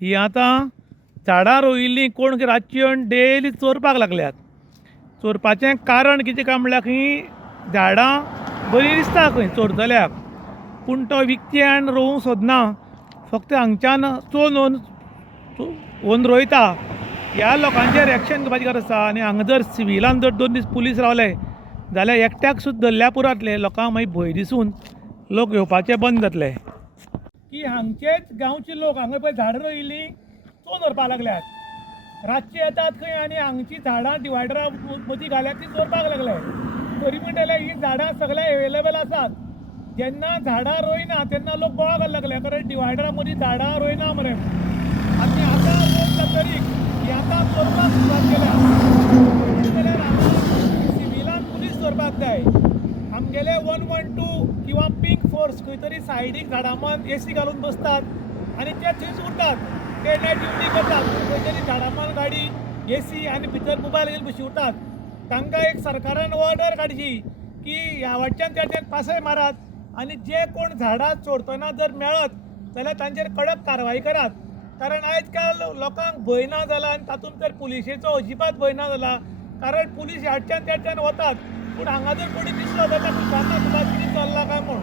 ही आतां झाडां रोयिल्लीं कोण रातची येवन डेली चोरपाक लागल्यात. चोरपाचें कारण कितें काय म्हणल्यार ही झाडां बरीं दिसता खंय चोरतल्याक, पूण तो विकत्यान रोवंक सोदना, फक्त हांगच्यान चोरून व्हरून रोयता. ह्या लोकांचेर एक्शन घेवपाची गरज आसा. आनी हांगा जर सिव्हिलान जर 2 दीस पुलीस रावले जाल्यार एकट्याक सुद्दां धरल्या पुरातले. लोकांक मागीर भंय दिसून लोक येवपाचे बंद जातले. की हांगचेच गांवचे लोक हांगा पळय झाडां रोयिल्लीं चोरून व्हरपाक लागल्यात. रातचे येतात खंय आनी हांगची झाडां डिवायडरा मदीं घाल्यात ती चोरपाक लागले. तरी पूण जाल्यार ही झाडां सगळे एवेलेबल आसात. जेन्ना झाडां रोयना तेन्ना लोक गोळा घालूंक लागले, कारण डिवायडरा मदीं झाडां रोयना मरे. आनी आतां रोग जातरी ही आतां चोरपाक सुरवात केल्या. जाल्यार हांगा सिव्हिलान पुलीस दवरपाक जाय. आमगेले 112 किंवा पिंक फोर्स खंय तरी सायडीक झाडां मात एसी घालून बसतात आनी ते थंयच उरतात. ते नायट ड्युटी करतात. खंय तरी झाडां मात गाडी एसी आनी भितर मोबायल घेवन बशी उरतात. तांकां एक सरकारान ऑर्डर काडची की ह्या वाटच्यान त्या वटेन पासय मारात आनी जे कोण झाडां चोरतना जर मेळत जाल्यार तांचेर कडक कारवाई करात. कारण आयज काल लोकांक भंय ना जाला आनी तातूंत तर पुलिशेचो अजिबात भंय ना जाला. कारण पुलीस ह्या वटच्यान त्या वटच्यान वतात, पूण हांगा जर कोणी दिसलो जाल्यार विचारना तुका कितें चल्लां काय म्हूण.